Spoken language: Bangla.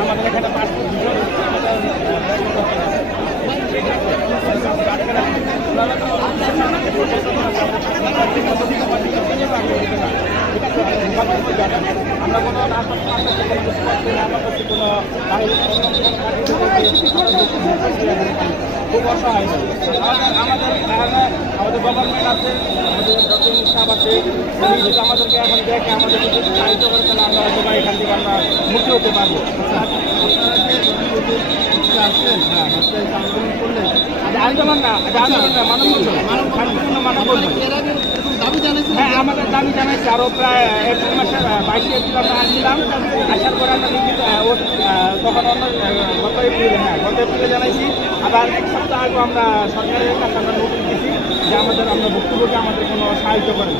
আমাদের এখানে পাসপোর্ট আমরা কোনো খুব অসহায় আমাদের গভর্নমেন্ট আছে, আমাদের যত স্টাফ আছে, যদি আমাদেরকে এখন দেখে আমাদের যদি সাহায্য করে তাহলে আমরা হয়তো এখান থেকে আমরা মুক্তি হতে পারবো। আন্দোলন না, আন্দোলন না, মানব হ্যাঁ, আমাদের দাবি জানাইছি। আরও প্রায় এপ্রিল মাসের 22 এপ্রিল আমরা আসছিলাম, আসার পরে আমরা তখন গত এপ্রিলে জানাইছি। আবার এক সপ্তাহ আগে আমরা সরকারের কাছে আমরা নোটিশ দিচ্ছি যে আমরা ভুক্তভোগী আমাদের কোনো সাহায্য করেন।